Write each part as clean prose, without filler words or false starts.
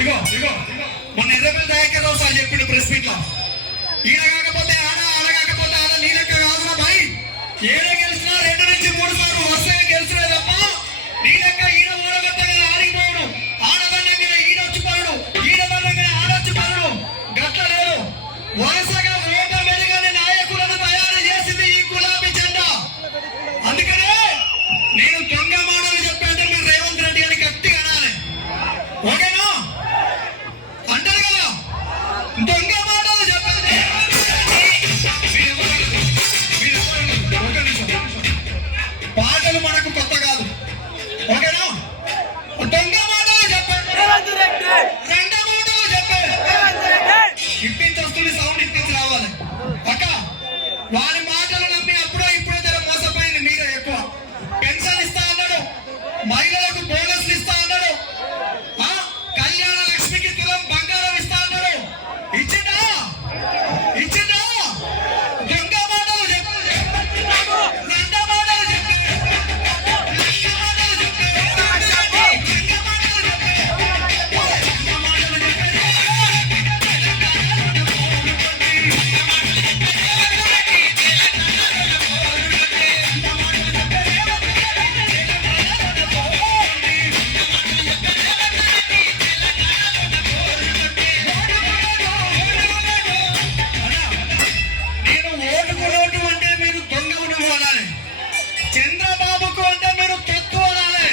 ఇగో ఇగో మొన్న ఎర్రపల్లి దయాకర్ రావు సార్ చెప్పిండు press meet లో, ఈడ కాకపోతే ఆడ, ఆడ కాకపోతే ఆడ, నీ లెక్క కాదురా భాయ్, ఏడ గెలిచినా 2 నుంచి 3 సార్లు వరుసగా గెలిచినా తప్ప నీ లెక్క ఈడ ఓడగొట్టగా ఆడిపోయాడు, ఆడదన్నగా ఈడొచ్చి పరుడు, ఈడదన్నగా ఆడొచ్చి పరుడు, గట్ల లేదు. వరుసగా ఓట మెరుగని నాయకులను తయారు చేసింది ఈ గులాబీ జెండా. అందుకనే నేను దొంగ మాటలు చెప్పాను, మీరు రేవంత్ రెడ్డి అని గట్టిగా అనాలి, ఓకేనా? అంటారు కదా దొంగ మాటలు చెప్పాను. పాటలు మనకు కొత్త కాదు, ఓకేనా? దొంగ మాటలు చెప్పాను, 2 మాటలు చెప్పాను. ఇప్పించి వస్తుంది, సౌండ్ ఇప్పించి రావాలి అక్క. వారి మాటలు నమ్మి అప్పుడో ఇప్పుడో జర మోసపోయింది మీరే ఎక్కువ. పెన్షన్ ఇస్తా అన్నాడు, మహిళలకు బోనస్లు ఇస్తా అన్నాడు, కళ్యాణ లక్ష్మికి తులం బంగారం ఇస్తా అన్నాడు. ఇచ్చిందా? ఇచ్చిందా? దొంగ మాటలు చెప్పారు, 2 మాటలు చెప్పారు, 2 మాటలు చంద్రబాబుకు అంటే మీరు తొత్తు అనాలి.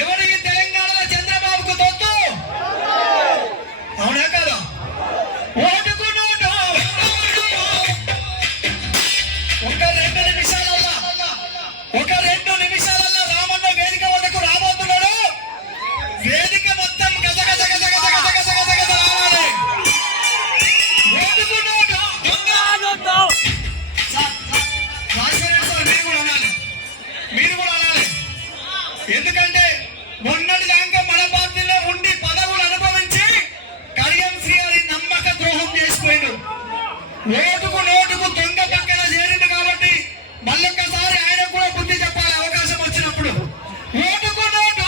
ఎవరికి తెలంగాణలో చంద్రబాబుకు తొత్తు? అవునా కదా? ఓటుకు నోటు. ఒక 2 నిమిషాలల్లో రామన్న వేదిక వద్దకు రాబోతున్నాడు. వేదిక మొత్తం గజ గజ గజ గజ గజ గజ గజ గజ రావాలి. ఓటుకు నోటు. మీరు కూడా అనాలి, ఎందుకంటే మొన్నటి దాకా మన పార్టీలో ఉండి పదవులు అనుభవించి కడియం శ్రీహరి నమ్మక ద్రోహం చేసిపోయాడు. ఓటుకు నోటుకు దొంగ పక్కన చేరింది కాబట్టి మళ్ళొక్కసారి ఆయన కూడా బుద్ధి చెప్పాలి అవకాశం వచ్చినప్పుడు. ఓటుకు నోటు.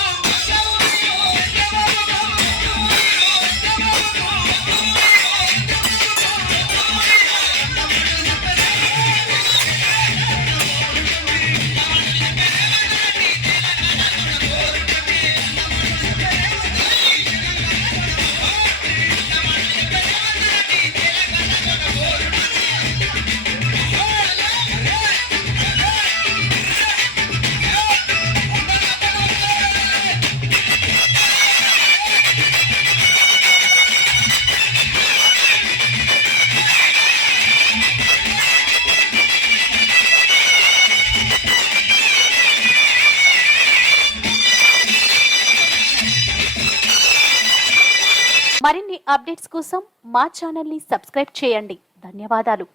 మరిన్ని అప్డేట్స్ కోసం మా ఛానల్ ని సబ్స్క్రైబ్ చేయండి. ధన్యవాదాలు.